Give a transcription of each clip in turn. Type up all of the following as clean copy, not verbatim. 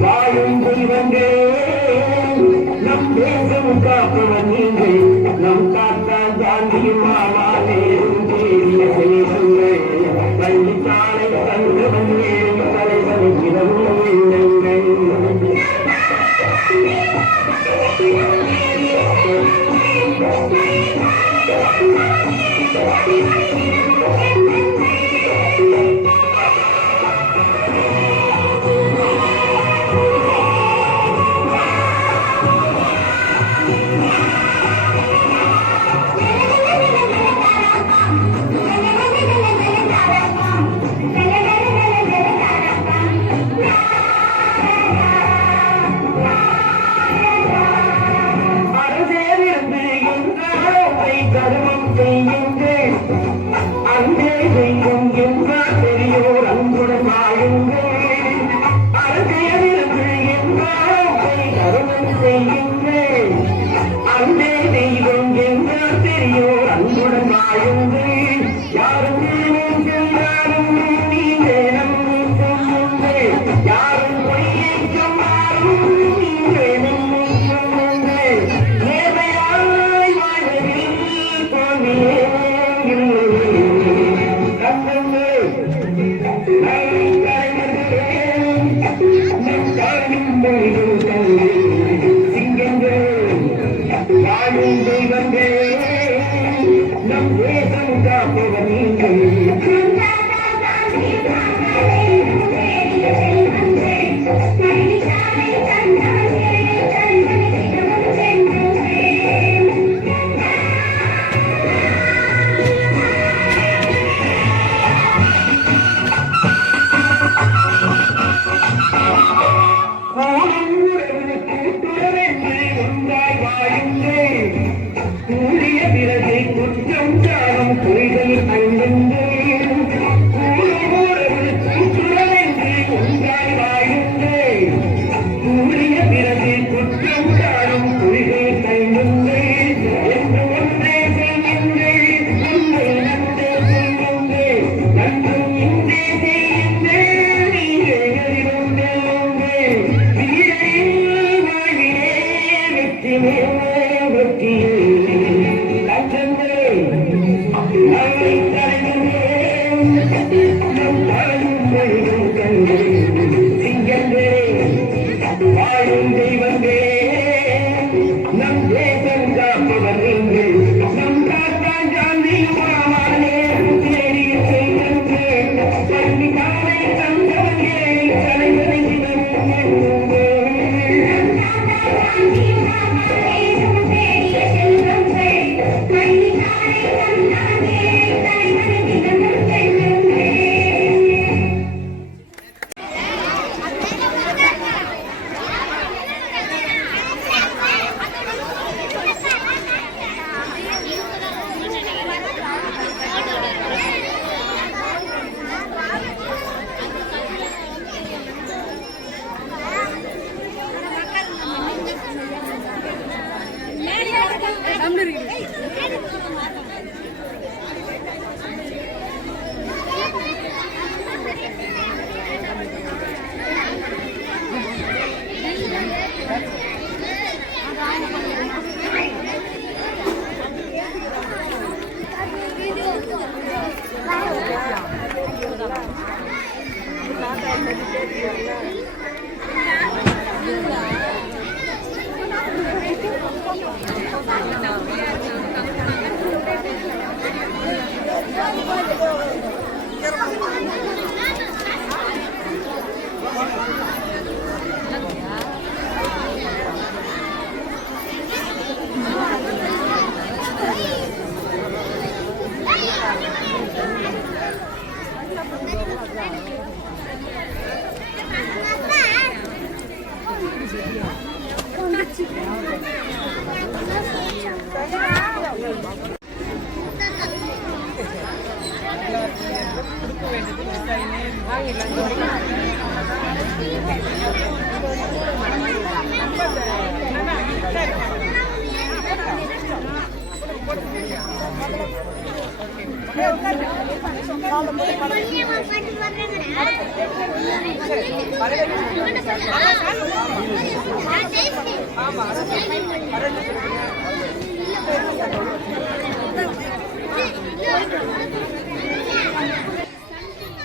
வாழும் தெய்வங்களே நம் தேசம் காப்பவன் நீங்கள் நம் தாத்தா காந்தி மாமா நேரும் தேடிய செல்வங்கள் பள்ளிச்சாலை தந்தவன் ஏழும் தலைவன் இரவும் எண்ணங்கள் கருமம் செய்யுங்கள் அன்பே செய்யும் என்றால் பெரியோர் அன்புடன் வாழுங்கள் அரசியலிருந்து என்றால் கருமம் செய்யுங்கள் அன்பே தெய்வம் என்றால் பெரியோர் அன்புடன் வாழுங்கள் யாரும் சென்றாலும் நீங்கள் நம்மை சொல்லுங்கள் யாரும் பொய்யை சொன்னாலும் நீங்கள் நம்மை சொல்லுங்கள் நேர்மையாய் வாழ்வதில் வாழும் தெய்வங்களே நம் தேசம் காப்பவன் நீங்கள் கூடிய பிறகு குற்றம் சாரம் பொய்கள் அழுங்கள் கூடுவென்று ஒன்றாய் வாழுங்கள் கூடிய பிறகு குற்றம் சாரம் பொய்கள் அழுங்கள் என்று ஒன்றே செய்யுங்கள் உண்மை நன்றே செய்யுங்கள் நன்றும் இன்றே செய்யுங்கள் நீங்கள் அறிவுங்கள் வீரையில் வாழ்விலே வெற்றிமே வெற்றியே வாழும் தெய்வங்களே நம் தேசம் காப்பவர் நீங்கள் நம் தாத்தா காந்தி மாமானே தேடிய செய்யுங்கள் பள்ளி காலை தந்தவர்களே தலைவரை Gracias.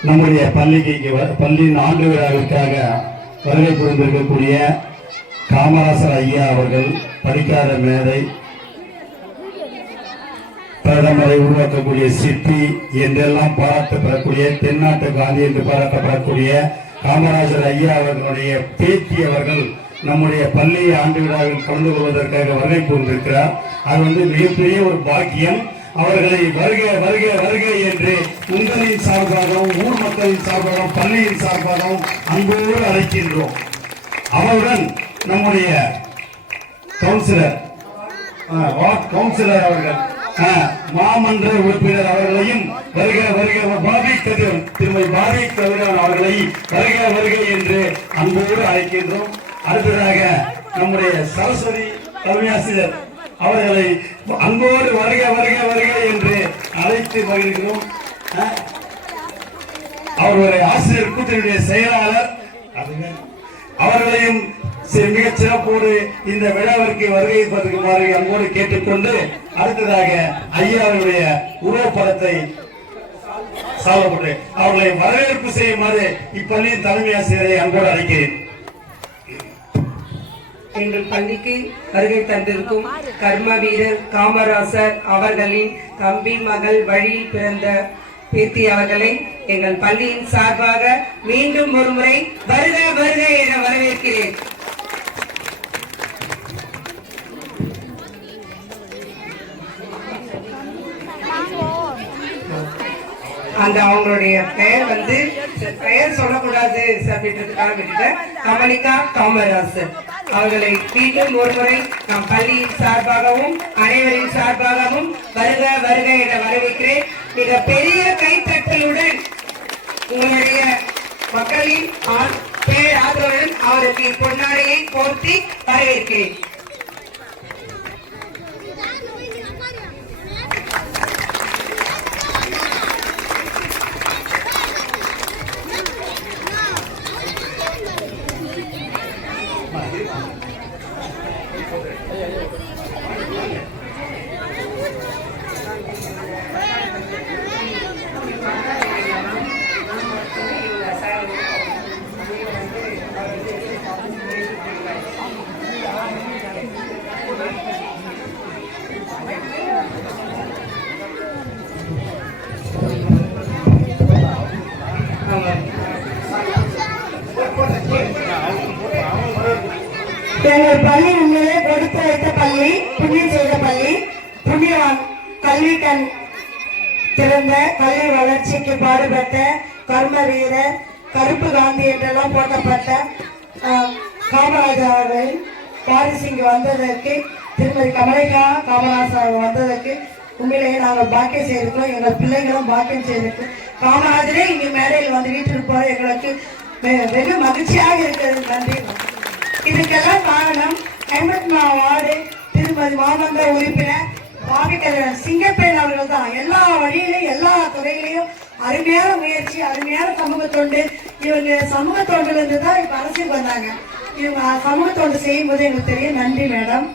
நம்முடைய பள்ளியின் ஆண்டு விழாவிற்காக வருகை புரிந்திருக்கக்கூடிய காமராசர் ஐயா அவர்கள் படிக்காத மேதை, பிரதமரை உருவாக்கக்கூடிய சிற்பி என்றெல்லாம் பாராட்டு பெறக்கூடிய, தென்னாட்டு காந்தி என்று பாராட்டப்படக்கூடிய காமராஜர் ஐயா அவர்களுடைய பேத்தி அவர்கள் நம்முடைய பள்ளி ஆண்டு விழாவில் கலந்து கொள்வதற்காக வருகை புரிந்திருக்கிறார். அது மிகப்பெரிய ஒரு பாக்கியம். அவர்களை வருக வருக வருக என்று உங்களின் சார்பாகவும், ஊர் மக்களின் சார்பாகவும், பள்ளியின் சார்பாகவும் அன்போடு அழைக்கின்றோம். அவருடன் நம்முடைய கவுன்சிலர் அவர்கள், மாமன்ற உறுப்பினர் அவர்களையும் வருக வருக, திருமதி பாபி கதிரவன் அவர்களை வருக வருக என்று அன்போடு அழைக்கின்றோம். அடுத்ததாக நம்முடைய சரஸ்வதி தலைமையாசிரியர் அவர்களை அன்போடு வருக வருக வருக என்று அழைத்து மகிழ்கிறோம். அவருடைய ஆசிரியர் கூட்டணியுடைய செயலாளர் அவர்களையும் மிகச் சிறப்போடு இந்த விழாவிற்கு வருகை பதிக்குமாறு அன்போடு கேட்டுக்கொண்டு, அடுத்ததாக ஐயாவுடைய உருவப்படத்தை சாலப்பட்டு அவர்களை வரவேற்பு செய்யுமாறு இப்பள்ளியின் தலைமை ஆசிரியரை அன்போடு அழைக்கிறேன். எங்கள் பள்ளிக்கு வருகை தந்திருக்கும் கர்ம வீரர் காமராசர் அவர்களின் தம்பி மகள் வழியில் பிறந்த பேத்தி அவர்களை எங்கள் பள்ளியின் சார்பாக மீண்டும் ஒருமுறை வருக வருக என வரவேற்கிறேன். அந்த அவங்களுடைய பெயர் சொல்லக்கூடாது அப்படின்றதுக்காக விட்டுட்டேன். கமலிகா காமராசர் அவர்களை மீண்டும் ஒருமுறை நம் பள்ளியின் சார்பாகவும் அனைவரின் சார்பாகவும் வருக வருக என வரவேற்கிறேன். மிக பெரிய கைத்தட்டலுடன் உங்களுடைய மக்களின் பேராதரவுடன் அவருக்கு பொன்னாடையை போர்த்தி வரவேற்கிறேன். எங்கள் பள்ளி உண்மையிலே கொடுத்து வைத்த பள்ளி, புண்ணியம் செய்த பள்ளி, புண்ணியவான், கல்வி கண் திறந்த, கல்வி வளர்ச்சிக்கு பாடுபட்ட கர்ம வீரர், கருப்பு காந்தி என்றெல்லாம் போட்டப்பட்ட காமராஜர் அவர்களின் வாரிசு இங்கு வந்ததற்கு, திருமதி கமலிகா காமராஜர் வந்ததற்கு உண்மையிலேயே நாங்கள் பாக்கியம் செய்திருக்கோம். எங்கள் பிள்ளைகளும் பாக்கியம் செய்திருக்கோம். காமராஜரே இங்கு மேடையில் வந்து வீட்டிற்கு போற எங்களுக்கு வெகு மகிழ்ச்சியாக இருக்கிறது. நன்றி. இதுக்கெல்லாம் காரணம் 54 வார்டு திருமதி மாமன்ற உறுப்பினர் பாபி கதிரவன் சிங்கப்பெண் அவர்கள் தான். எல்லா வழியிலையும் எல்லா துறையிலையும் அருமையான முயற்சி, அருமையான சமூக தொண்டு. இவங்க சமூக தொண்டுல இருந்து தான் இப்ப அரசியல் வந்தாங்க. இவங்க சமூக தொண்டு செய்யும் போது எனக்கு தெரியும். நன்றி மேடம்.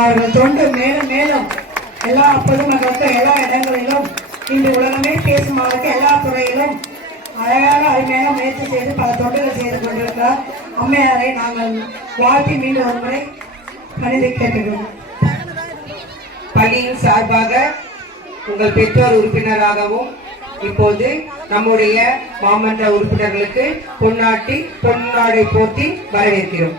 அவர்கள் தொண்டு மேலும் மேலும் எல்லா பொதுமக்களுக்கும் எல்லா இடங்களிலும் இன்று உலகமே பேசும் அளவுக்கு எல்லா துறையிலும் அழகாக அருமையாக முயற்சி செய்து பல தொண்டுகள் செய்து கொண்டிருக்கிறார். அம்மையாரை நாங்கள் வாழ்த்தி மீண்டும் ஒரு முறை கணிதை கேட்டுக்கிறோம். பள்ளியின் சார்பாக உங்கள் பெற்றோர் உறுப்பினராகவும் இப்போது நம்முடைய மாமன்ற உறுப்பினர்களுக்கு பொன்னாடை போர்த்தி வரவேற்கிறோம்.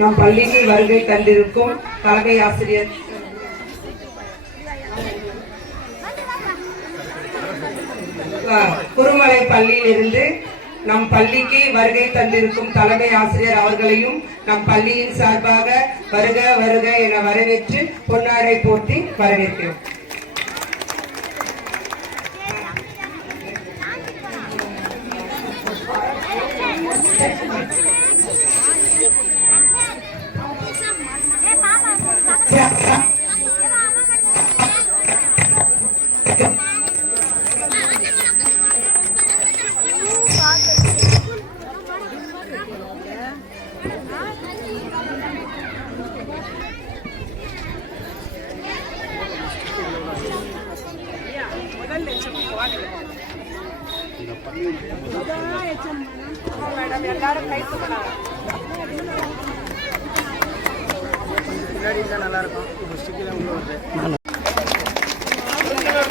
நம் பள்ளிக்கு வருகை தந்திருக்கும் தலைமை ஆசிரியர் குருமலை பள்ளியில் இருந்து நம் பள்ளிக்கு வருகை தந்திருக்கும் தலைமை ஆசிரியர் அவர்களையும் நம் பள்ளியின் சார்பாக வருக வருக என வரவேற்று பொன்னாடை போர்த்தி வரவேற்கிறோம்.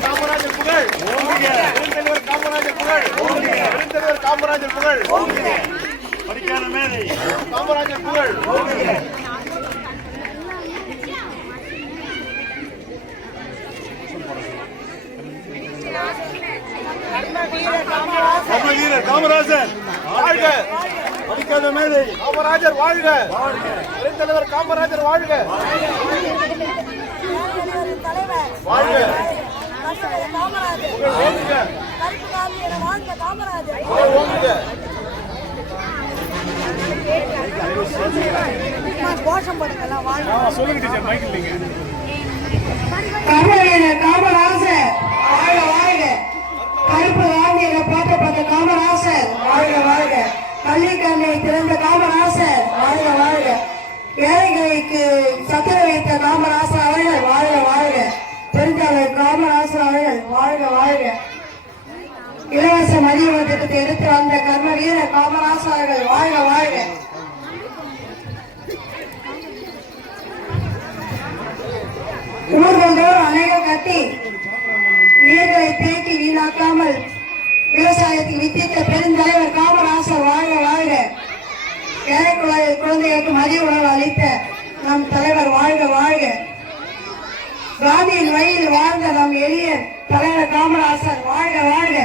காமராஜர் புகழ் பெருந்தலைவர் காமராஜர் புகழ் பெருந்தலைவர் காமராஜர் புகழ் படிக்காத மேதை காமராஜர் புகழ் கர்மவீரர் காமராஜர் வாழ்க படிக்காத மேதை காமராஜர் வாழ்க பெருந்தலைவர் காமராஜர் வாழ்க வாழ்க காமராஜர் வாழ்க வாழ்க. கருப்பு காந்தியில போற்றப்பட்ட காமராஜர் வாழ்க வாழ்க. கல்விக்கண்ணை திறந்த காமராஜர் வாழ்க வாழ்க. ஏழைகளுக்கு சத்திர வைத்த காமராஜர் அவர்கள் வாழ்க வாழ்க. பெருந்தலைவர் காமராஜர் அவர்கள் வாழ்க வாழ்க. இலவச மதிய திட்டத்தை எடுத்து வந்த கர்ம வீரர் காமராஜர் அவர்கள் வாழ்க வாழ்க. ஊர்வந்தோர் அணைகள் கட்டி நீர்களை தேக்கி வீணாக்காமல் விவசாயத்தில் வித்திட்ட பெருந்தலைவர் காமராஜர் வாழ்க வாழ்க. ஏழை குழந்தைகளுக்கு மதிய உணவு அளித்த நம் தலைவர் வாழ்க வாழ்க. காந்தியின் வழியில் வாழ்ந்த நம் எளிய தலைவர் காமராஜர் வாழ்க வாழ்க.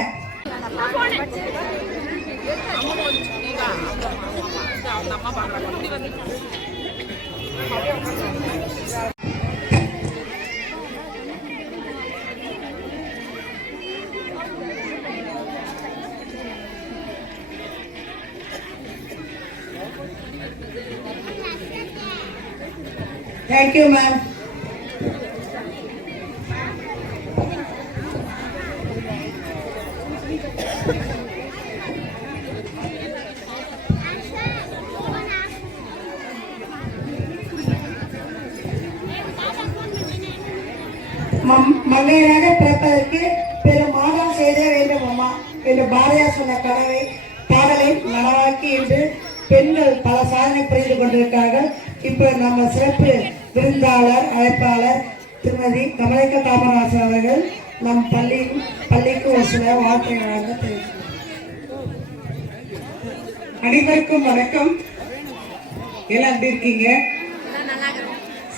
Thank you, ma'am. மங்கையராக பிறப்பதற்கு பெரும் மாதம் செய்தே வேண்டும் அம்மா என்று பாரதியார் சொன்ன கனவை பாடலை நனவாக்கி என்று பெண்கள் பல சாதனை புரிந்து கொண்டிருக்கிறார்கள். இப்ப நம்ம சிறப்பு விருந்தாளர் அழைப்பாளர் திருமதி கமலேக்கா காமராஜர் அவர்கள் நம் பள்ளிக்கு ஒரு சில வார்த்தைகள் வழங்க தெரிவிக்கிறார். அனைவருக்கும் வணக்கம். எல்லாம் எப்படி இருக்கீங்க?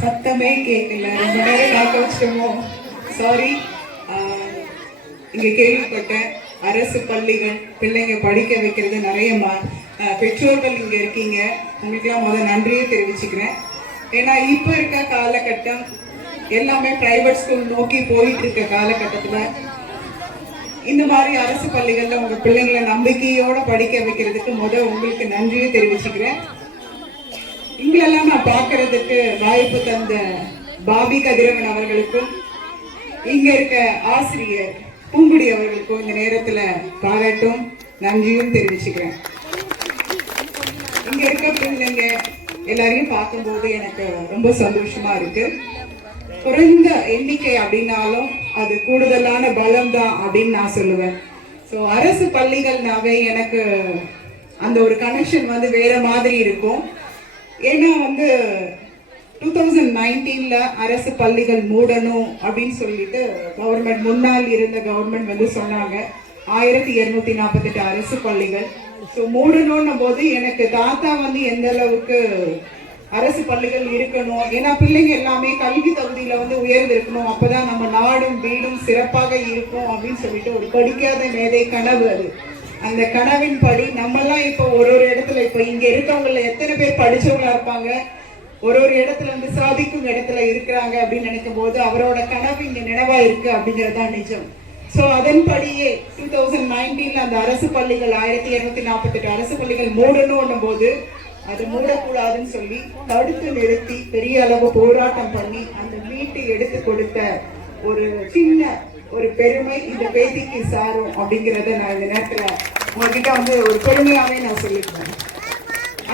சத்தமே கேட்கல, ரொம்ப நேரம் காக்க வச்சிட்டோமோ, சாரி. இங்க கேள்விப்பட்டேன் அரசு பள்ளிகள் பிள்ளைங்க படிக்க வைக்கிறது நிறைய பெற்றோர்கள் இங்க இருக்கீங்க. உங்களுக்குலாம் முதல் நன்றியை தெரிவிச்சுக்கிறேன். ஏன்னா இப்ப இருக்க காலகட்டம் எல்லாமே பிரைவேட் ஸ்கூல் நோக்கி போயிட்டு இருக்க காலகட்டத்துல இந்த மாதிரி அரசு பள்ளிகள்ல உங்க பிள்ளைங்களை நம்பிக்கையோட படிக்க வைக்கிறதுக்கு உங்களுக்கு நன்றியை தெரிவிச்சுக்கிறேன். இங்களெல்லாம் நான் பார்க்கறதுக்கு வாய்ப்பு தந்த பாபி கதிரவன் அவர்களுக்கும் இங்க இருக்க ஆசிரியர் பூங்குடி அவர்களுக்கும் இந்த நேரத்துல பாராட்டும் நன்றியும் தெரிவிச்சுக்கிறேன். இங்க இருக்க பிள்ளைங்க எல்லாரையும் பார்க்கும்போது எனக்கு ரொம்ப சந்தோஷமா இருக்கு. குறைந்த எண்ணிக்கை அப்படின்னாலும் அது கூடுதலான பலம் தான் அப்படின்னு நான் சொல்லுவேன். ஸோ அரசு பள்ளிகள்னாவே எனக்கு அந்த ஒரு கனெக்ஷன் வேற மாதிரி இருக்கும். ஏன்னா 2019 அரசு பள்ளிகள் மூடணும் அப்படின்னு சொல்லிட்டு கவர்மெண்ட் முன்னால் இருந்த கவர்மெண்ட் சொன்னாங்க 1248 அரசு பள்ளிகள். ஸோ மூடணும் போது எனக்கு தாத்தா எந்த அளவுக்கு அரசு பள்ளிகள் இருக்கணும், ஏன்னா பிள்ளைங்க எல்லாமே கல்வி தகுதியில உயர்ந்து இருக்கணும், அப்பதான் நம்ம நாடும் வீடும் சிறப்பாக இருக்கும் அப்படின்னு சொல்லிட்டு ஒரு படிக்காத மேதை கனவு அது. அந்த கனவின் படி நம்மெல்லாம் இப்போ ஒரு இடத்துல இப்போ இங்க இருக்கவங்கள எத்தனை பேர் படிச்சவங்களா இருப்பாங்க, ஒரு இடத்துல வந்து சாதிக்கும் இடத்துல இருக்கிறாங்க அப்படின்னு நினைக்கும் போது அவரோட கனவு இங்க நினைவா இருக்கு அப்படிங்கறதுதான் நிஜம். சோ அதன்படியே 2019 அந்த அரசு பள்ளிகள் 1248 அரசு பள்ளிகள் மூடணும் போது அது மூடக்கூடாதுன்னு சொல்லி தடுத்து நிறுத்தி பெரிய அளவு போராட்டம் பண்ணி அந்த மீட்டு எடுத்து கொடுத்த ஒரு சின்ன ஒரு பெருமை இந்த பேத்திக்கு சாரும் அப்படிங்கறத நான் இந்த நேரத்துல உங்ககிட்ட வந்து ஒரு பெருமையாவே நான் சொல்லிக்கிறேன்.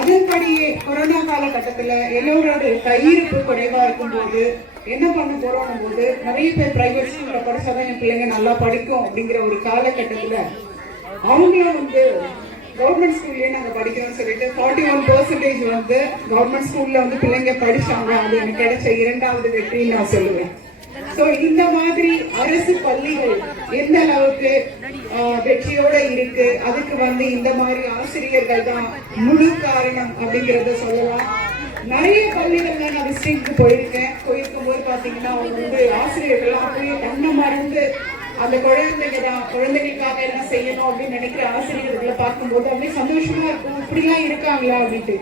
அதன்படியே கொரோனா காலகட்டத்துல எல்லோரோட கையிருப்பு குறைவா இருக்கும் போது என்ன பண்ண போறோம் போது நிறைய பேர் பிரைவேட் ஸ்கூல்ல படிச்சாதான் என் பிள்ளைங்க நல்லா படிக்கும் அப்படிங்கிற ஒரு காலகட்டத்துல அவங்களும் வந்து கவர்மெண்ட் ஸ்கூல்லயே நாங்க படிக்கிறோம்னு சொல்லிட்டு 41% வந்து கவர்மெண்ட் ஸ்கூல்ல வந்து பிள்ளைங்க படிச்சாங்க. அது எனக்கு கிடைச்ச 2வது வெற்றின்னு நான் சொல்லுவேன். சோ இந்த மாதிரி அரசு பள்ளிகள் எந்த அளவுக்கு வெற்றியோட இருக்கு, அதுக்கு வந்து இந்த மாதிரி ஆசிரியர்கள் தான் முழு காரணம் அப்படிங்கறத சொல்லலாம். நிறைய பள்ளிகள்ல நான் விசிட்டிங்க்கு போயிருக்கும் போது பாத்தீங்கன்னா அவங்க வந்து ஆசிரியர்கள் அப்படியே கண்ணை மறந்து அந்த குழந்தைகளுக்காக என்ன செய்யணும் அப்படின்னு நினைக்கிற ஆசிரியர்களை பார்க்கும்போது அப்படியே சந்தோஷமா இருக்கும், இப்படிலாம் இருக்காங்களா அப்படின்ட்டு.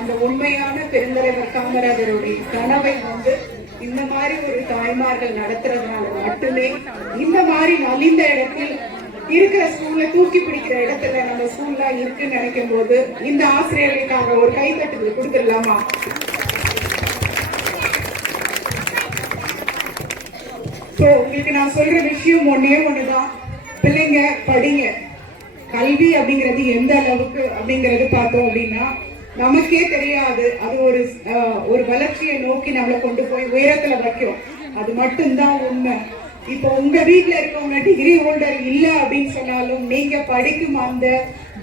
அந்த உண்மையான பெருந்தலைவர் காமராஜருடைய கனவை வந்து இந்த மாதிரி ஒரு தாய்மார்கள் நடத்துறதுனால மட்டுமே இந்த மாதிரி நலிந்த இடத்தில் இருக்கிற ஸ்கூல்ல தூக்கி பிடிக்கிற இடத்துல நம்ம ஸ்கூல்ல இருக்குன்னு நினைக்கும் போது இந்த ஆசிரியர்களுக்காக ஒரு கைத்தட்டுதல் கொடுத்துடலாமா? உங்களுக்கு நான் சொல்ற விஷயம் ஒன்னே ஒண்ணுதான், பிள்ளைங்க படிங்க. கல்வி அப்படிங்கிறது எந்த அளவுக்கு அப்படிங்கறது பார்த்தோம் அப்படின்னா நமக்கே தெரியாது. அது ஒரு வளர்ச்சியை நோக்கி நம்மளை கொண்டு போய் உயரத்துல வைக்கும். அது மட்டும்தான் உண்மை. இப்போ உங்க வீட்டுல இருக்கவங்க டிகிரி ஹோல்டர் இல்ல அப்படின்னு சொன்னாலும் நீங்க படிக்கும் அந்த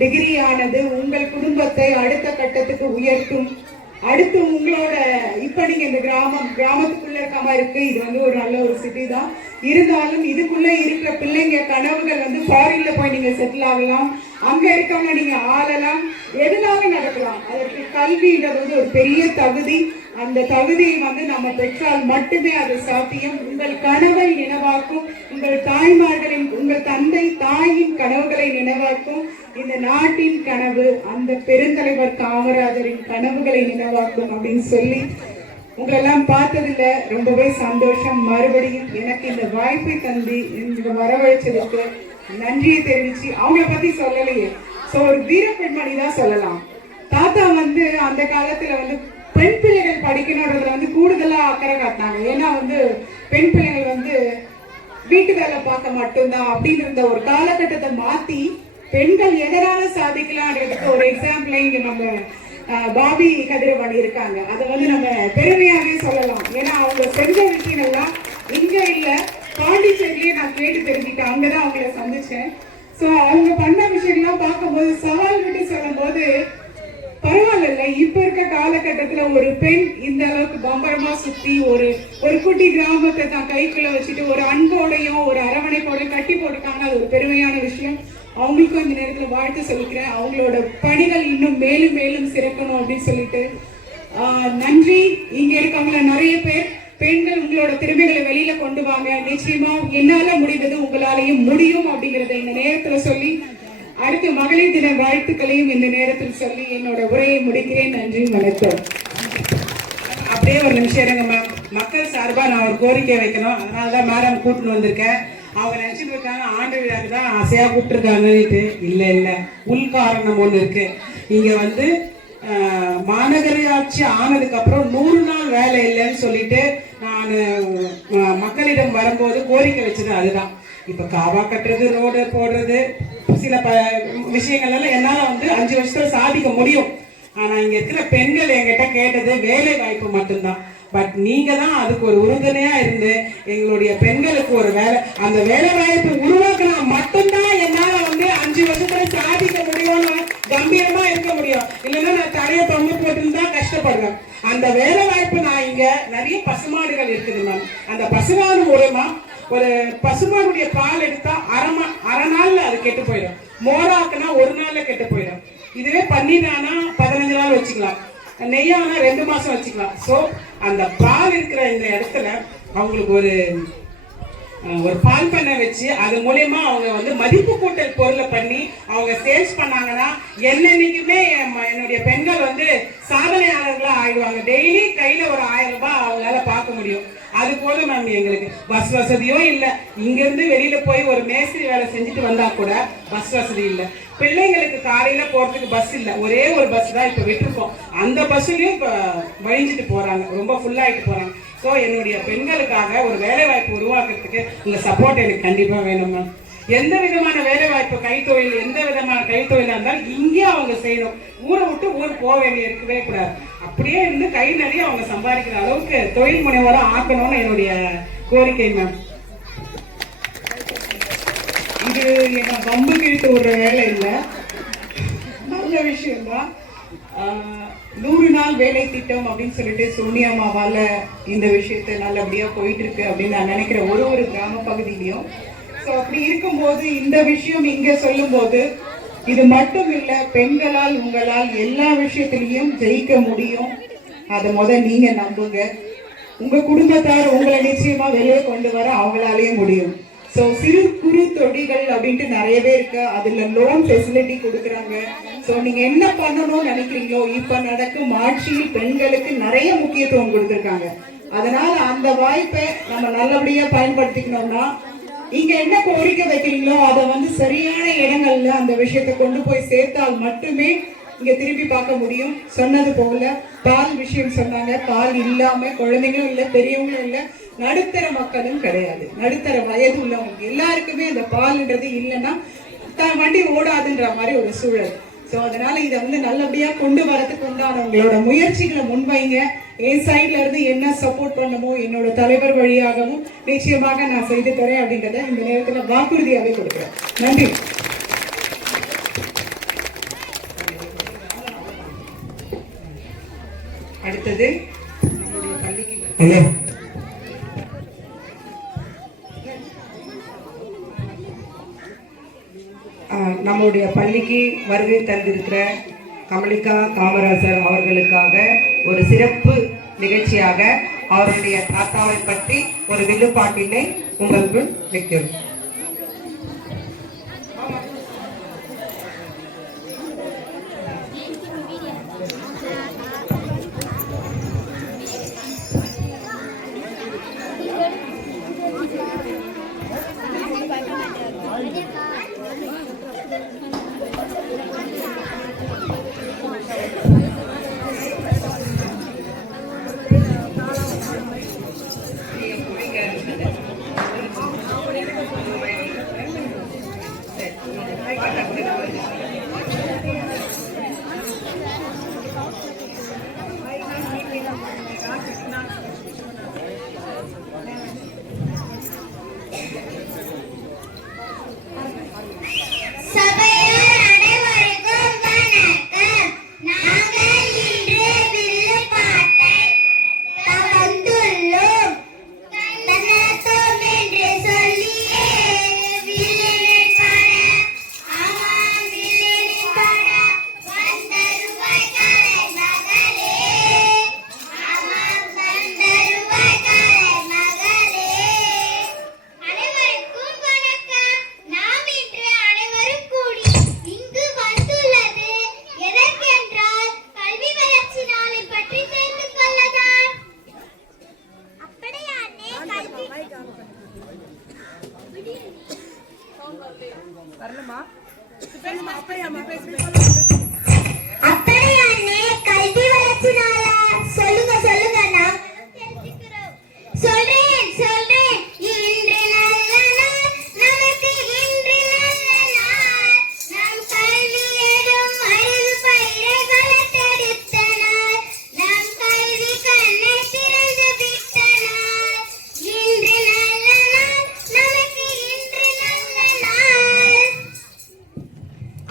டிகிரி ஆனது உங்கள் குடும்பத்தை அடுத்த கட்டத்துக்கு உயர்த்தும். அடுத்து உங்களோட இப்ப நீங்க இந்த கிராமத்துக்குள்ள இருக்காம இருக்கு, இது வந்து ஒரு நல்ல ஒரு சிட்டி தான் இருந்தாலும் இதுக்குள்ள இருக்கிற பிள்ளைங்க கனவுகள் வந்து ஃபாரின்ல போய் நீங்க செட்டில் ஆகலாம், அங்க இருக்கவங்க நீங்க ஆளலாம், எதுனாலும் நடக்கலாம். அதற்கு கல்வின்றது வந்து ஒரு பெரிய தகுதி. அந்த தகுதியை வந்து நம்ம பெற்றால் மட்டுமே அது சாத்தியம். உங்கள் கனவை நினைவாக்கும், உங்கள் தாய்மார்களின் உங்கள் தந்தை தாயின் கனவுகளை நினைவாக்கும். இந்த நாட்டின் கனவு அந்த பெருந்தலைவர் காமராஜரின் கனவுகளை நினைவாக்கும் அப்படின்னு சொல்லி உங்களெல்லாம் பார்த்ததுல ரொம்பவே சந்தோஷம். மறுபடியும் எனக்கு இந்த வாய்ப்பை தந்து இந்த வரவழைச்சதுக்கு நன்றியை தெரிவிச்சு, அவங்கள பத்தி சொல்லலையே, சோ ஒரு வீர பெண்மணி தான் சொல்லலாம். தாத்தா வந்து அந்த காலத்துல வந்து பெண் பிள்ளைகள் படிக்கணும்ன்றதுல வந்து கூடுதலா அக்கறை காட்டினாங்க. ஏன்னா வந்து பெண் பிள்ளைகள் வந்து வீட்டு வேலை பார்க்க மட்டும்தான் அப்படின்ற ஒரு காலகட்டத்தை மாத்தி பெண்கள் எதனால சாதிக்கலாம்ன்றதுக்கு ஒரு எக்ஸாம்பிள் இங்க நம்ம பாபி கதிரவாணி இருக்காங்க. அதை வந்து நம்ம பெருமையாவே சொல்லலாம். ஏன்னா அவங்க செஞ்ச விஷயங்கள்லாம் இங்க இல்ல, பாண்டிச்சேரியிலேயே நான் கேட்டு தெரிஞ்சுக்கிட்டேன், அங்கதான் அவங்கள சந்திச்சேன். சோ அவங்க பண்ண விஷயங்கள்லாம் பார்க்கும்போது சவால் விட்டு சொல்லும் போது பரவாயில்ல. இப்ப இருக்க காலகட்டத்துல ஒரு பெண் இந்த அளவுக்கு பம்பரமா சுத்தி ஒரு குட்டி கிராமத்தை தான் கைக்குள்ள வச்சுட்டு ஒரு அன்போடையும் ஒரு அரவணைப்போடையும் கட்டி போட்டுட்டாங்க. அது ஒரு பெருமையான விஷயம். அவங்களுக்கும் இந்த நேரத்துல வாழ்த்து சொல்லிக்கிறேன். அவங்களோட பணிகள் இன்னும் மேலும் மேலும் சிறக்கணும் அப்படின்னு சொல்லிட்டு நன்றி. இங்க இருக்கவங்கள நிறைய பேர் பெண்கள் உங்களோட திறமைகளை வெளியில கொண்டு வாங்க. நிச்சயமா என்னால முடிந்தது உங்களாலையும் முடியும் அப்படிங்கறத இந்த நேரத்துல சொல்லி அடுத்து மகளிர் தின வாழ்த்துக்களையும் இந்த நேரத்தில் சொல்லி என்னோட உரையை முடிக்கிறேன். நன்றி, வணக்கம். அப்படியே ஒரு நிமிஷம் இருங்க. மக்கள் சார்பா நான் ஒரு கோரிக்கை வைக்கணும். அதனாலதான் மேடம் கூட்டின்னு வந்திருக்கேன். அவங்க நினைச்சிட்டு இருக்காங்க ஆண்டு விழாக்கு தான் ஆசையா கூப்பிட்டுருக்காங்கன்னுட்டு. இல்ல உள்காரணம் ஒண்ணு இருக்கு. இங்க வந்து மாநகராட்சி ஆனதுக்கு அப்புறம் 100 நாள் வேலை இல்லைன்னு சொல்லிட்டு நான் மக்களிடம் வரும்போது கோரிக்கை வச்சது அதுதான். இப்ப காவா கட்டுறது, ரோடு போடுறது, சில விஷயங்கள் எல்லாம் என்னால வந்து 5 வருஷத்துல சாதிக்க முடியும். ஆனா இங்க இருக்கிற பெண்கள் என்கிட்ட கேட்டது வேலை வாய்ப்பு மட்டும்தான். பட் நீங்க தான் அதுக்கு ஒரு உறுதுணையா இருந்து எங்களுடைய பெண்களுக்கு ஒரு வேலை, அந்த வேலை வாய்ப்பு உருவாக்கினா மட்டும்தான் என்னால வந்து 5 வருஷத்துல சாதிக்க முடியும்னு கம்பீரமா இருக்க முடியும். இல்லைன்னா நான் தலைய தொங்க போட்டு தான் கஷ்டப்படுவேன். அந்த வேலை வாய்ப்பு நான் இங்க நிறைய பசுமாடுகள் இருக்குது மேம். அந்த பசுமாடு மூலமா ஒரு பசுமாடுடைய பால் எடுத்தா அரை நாள்ல அது கெட்டு போயிடும். மோராக்குனா 1 நாள்ல கெட்டு போயிடும். இதுவே பன்னீரானா 15 நாள் வச்சுக்கலாம், நெய்யானா 2 மாசம் வச்சுக்கலாம். சோ அந்த பால் இருக்கிற இந்த இடத்துல அவங்களுக்கு ஒரு ஒரு பால் பண்ணை வச்சு அது மூலயமா அவங்க வந்து மதிப்பு கூட்டல் பொருளை பண்ணி அவங்க சேல்ஸ் பண்ணாங்கன்னா என்னன்னைக்குமே என்னுடைய பெண்கள் வந்து சாதனையாளர்களா ஆயிடுவாங்க. டெய்லி கையில ஒரு 1000 ரூபாய் அவங்களால பார்க்க முடியும். அது போதும் மேம். எங்களுக்கு பஸ் வசதியும் இல்லை. இங்கிருந்து வெளியில போய் ஒரு மேஸ்திரி வேலை செஞ்சுட்டு வந்தா கூட பஸ் வசதி இல்லை. பிள்ளைங்களுக்கு காலையில போறதுக்கு பஸ் இல்லை. ஒரே ஒரு பஸ் தான் இப்ப விட்டுருக்கோம். அந்த பஸ்ஸுலயும் இப்ப வழிஞ்சிட்டு போறாங்க, ரொம்ப ஃபுல்லாயிட்டு போறாங்க. ஸோ என்னுடைய பெண்களுக்காக ஒரு வேலை வாய்ப்பு உருவாக்குறதுக்கு உங்க சப்போர்ட் எனக்கு கண்டிப்பா வேணும் மேம். எந்த விதமான வேலை வாய்ப்பு, கைத்தொழில், எந்த விதமான கைத்தொழிலா இருந்தாலும் இங்கே அவங்க செய்யணும். ஊரை விட்டு ஊர் போக வேண்டிய இருக்கவே கூடாது. அப்படியே இருந்து கை நிறைய அவங்க சம்பாதிக்கிற அளவுக்கு தொழில் முனைவோரா ஆக்கணும்னு என்னுடைய கோரிக்கை மேம். இது என்ன பம்பு கிழித்து விடுற வேலை இல்லை, நல்ல விஷயம்தான். 100 நாள் வேலை திட்டம் அப்படின்னு சொல்லிட்டு சோனியாமாவால இந்த விஷயத்த நல்லபடியா போயிட்டு இருக்கு அப்படின்னு நான் நினைக்கிறேன், ஒரு கிராம பகுதியிலையும். ஸோ அப்படி இருக்கும்போது இந்த விஷயம் இங்க சொல்லும் போது இது மட்டும் இல்ல, பெண்களால் உங்களால் எல்லா விஷயத்திலையும் ஜெயிக்க முடியும். அதை நீங்க நம்புங்க. உங்க குடும்பத்தார் உங்களை நிச்சயமா வெளியே கொண்டு வர அவங்களாலேயே முடியும். ஸோ சிறு குறு தொழில்கள் அப்படின்ட்டு நிறையவே இருக்கு. அதுல லோன் ஃபெசிலிட்டி கொடுக்குறாங்க. ஸோ நீங்க என்ன பண்ணணும்னு நினைக்கிறீங்களோ இப்ப நடக்கும் ஆட்சியில் பெண்களுக்கு நிறைய முக்கியத்துவம் கொடுத்துருக்காங்க. அதனால அந்த வாய்ப்பை நம்ம நல்லபடியா பயன்படுத்திக்கணும்னா இங்க என்ன கோரிக்கை வைக்கிறீங்களோ அதை சரியான இடங்கள்ல அந்த விஷயத்தை கொண்டு போய் சேர்த்தால் மட்டுமே இங்க திரும்பி பார்க்க முடியும். சொன்னது போல பால் விஷயம் சொன்னாங்க. பால் இல்லாம குழந்தைங்களும் இல்ல, பெரியவங்களும் இல்ல, நடுத்தர மக்களும் கிடையாது. நடுத்தர வயது உள்ளவங்க எல்லாருக்குமே அந்த பால்ன்றது இல்லைன்னா வண்டி ஓடாதுன்ற மாதிரி ஒரு சூழல். ஸோ அதனால இதை நல்லபடியா கொண்டு வரதுக்கு உண்டான உங்களோட முயற்சிகளை முன்வைங்க. என் சைட்ல இருந்து என்ன சப்போர்ட் பண்ணமோ என்னோட தலைவர் வழியாகவும் நிச்சயமாக நான் செய்து தரேன் அப்படின்றத இந்த நேரத்தில் வாக்குறுதியாவே கொடுக்குறேன். நன்றி. அடுத்தது நம்முடைய பள்ளிக்கு நம்முடைய பள்ளிக்கு வருகை தந்திருக்கிற கமலிகா காமராசர் அவர்களுக்காக ஒரு சிறப்பு நிகழ்ச்சியாக அவருடைய தாத்தாவை பற்றி ஒரு வில்லுப்பாட்டினை உங்களுக்கு வைக்கிறோம்.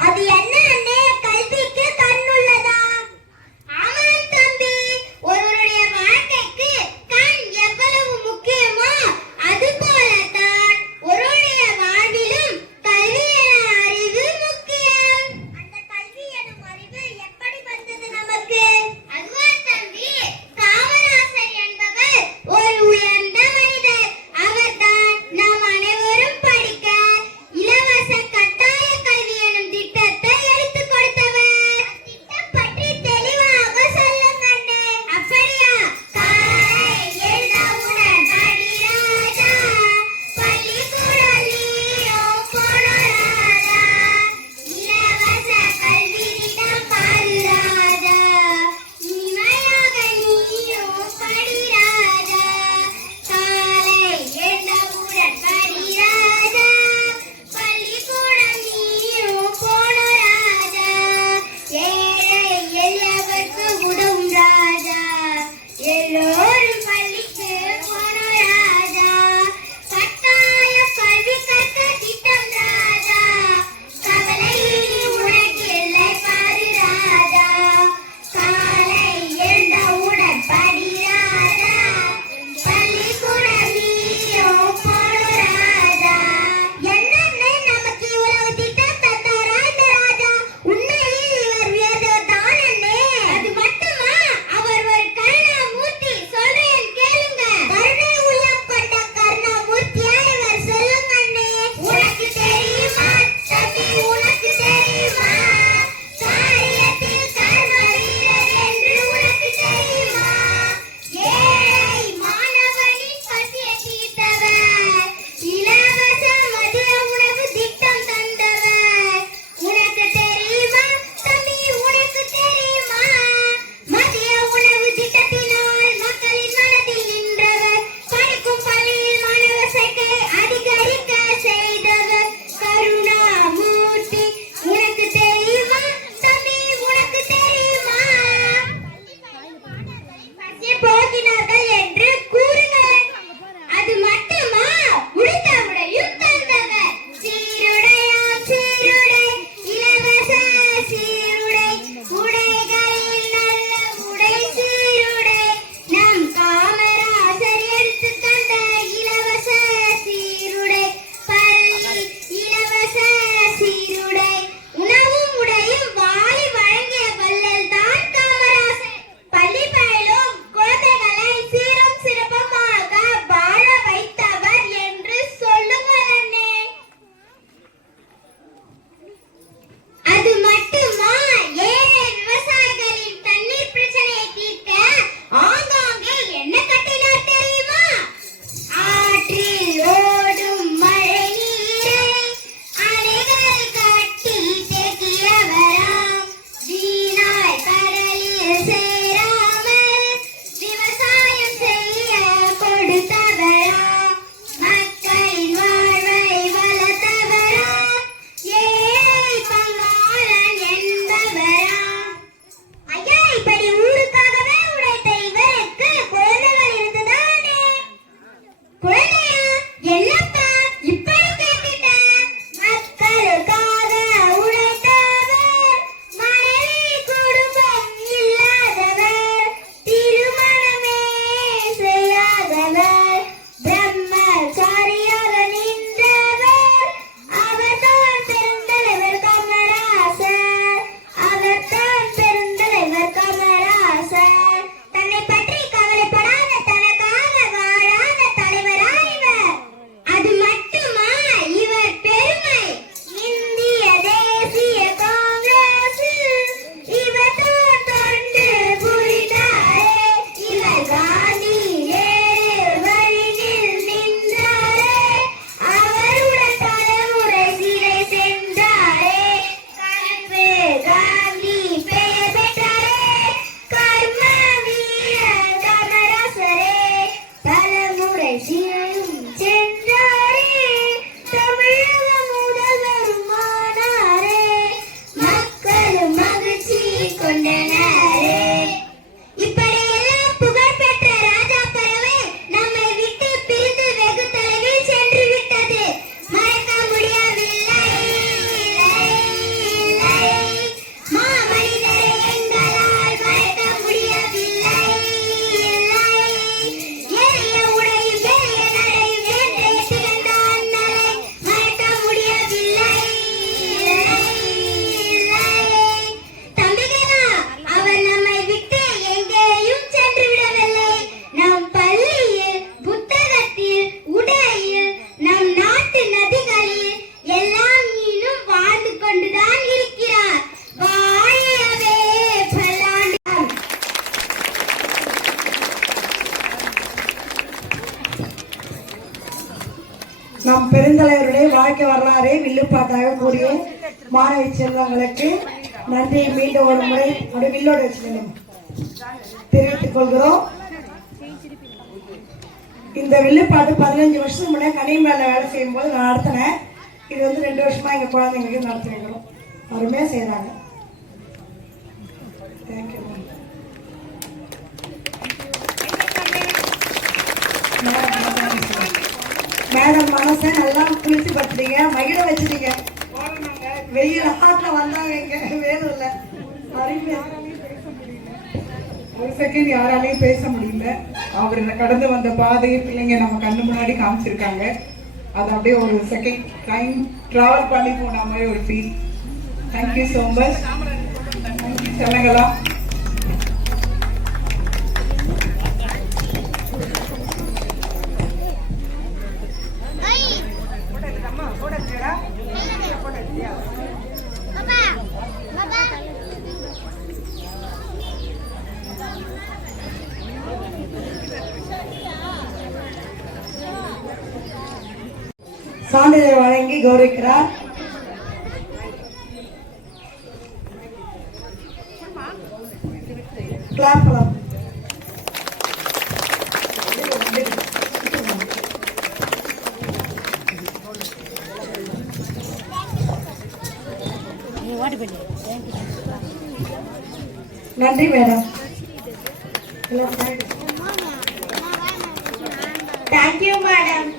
அது என்ன வந்தனரே. இப்படியெல்லாம் புகழ்பெற்ற ராஜா பறவை நம்மை விட்டு பிரிந்து வெகு தொலைவில் சென்று விட்டது. மறக்க முடியவில்லை. மாமனிதரை எங்களால் மறக்க முடியவில்லை. எளிய உடையும் எளிய நடையும் என்றே திகழ்ந்த அண்ணலை மறக்க முடியவில்லை. தம்பிகளா, அவர் நம்மை விட்டு எங்கேயும் சென்று விடவில்லை. நம் பள்ளியில், புத்தகத்தில், உடையில், நம் நாட்டு நதிகளில் எல்லாம் இன்னும் வாழ்ந்து கொண்டுதான் இருக்கிறார். வாழவே பல்லாண்டு. நம் பெருந்தலைவருடைய வாழ்க்கை வரலாறை வில்லுப்பாட்டாக கூறிய மாணவி செல்வங்களுக்கு நன்றி மீண்டும் ஒரு முறை அப்படி வில்லோடு வச்சுக்கணும் தெரிவித்துக் கொள்கிறோம். இந்த வில்லுப்பாட்டு 15 வருஷத்துக்கு முன்னாடி கனிமேல வேலை செய்யும் போது நான் நடத்தினேன். இது வந்து 2 வருஷமா எங்க குழந்தைங்களுக்கு நடத்தி வைக்கிறோம். அருமையா செய்யறாங்க. தேங்க்யூ. மேடம் மனசை நல்லா குளிச்சு படுத்துட்டீங்க, மகிழ வச்சுட்டீங்க. வெயில் ஆட்டில் வந்தாங்க இங்க வேலூர்ல. அருமையா ஒரு செகண்ட் யாராலையும் பேச முடியல. அவர் கடந்து வந்த பாதையை பிள்ளைங்க நம்ம கண்ணு முன்னாடி காமிச்சிருக்காங்க. அது அப்படியே ஒரு செகண்ட் டைம் டிராவல் பண்ணி போன மாதிரி ஒரு feel. Thank you so much. Thank you செல்லங்களா. சான்றிதழ் வழங்கி கௌரவிக்கிறார். கிளாப் பண்ணலாம். நன்றி madam. Thank you madam.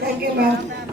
Thank you, ma'am.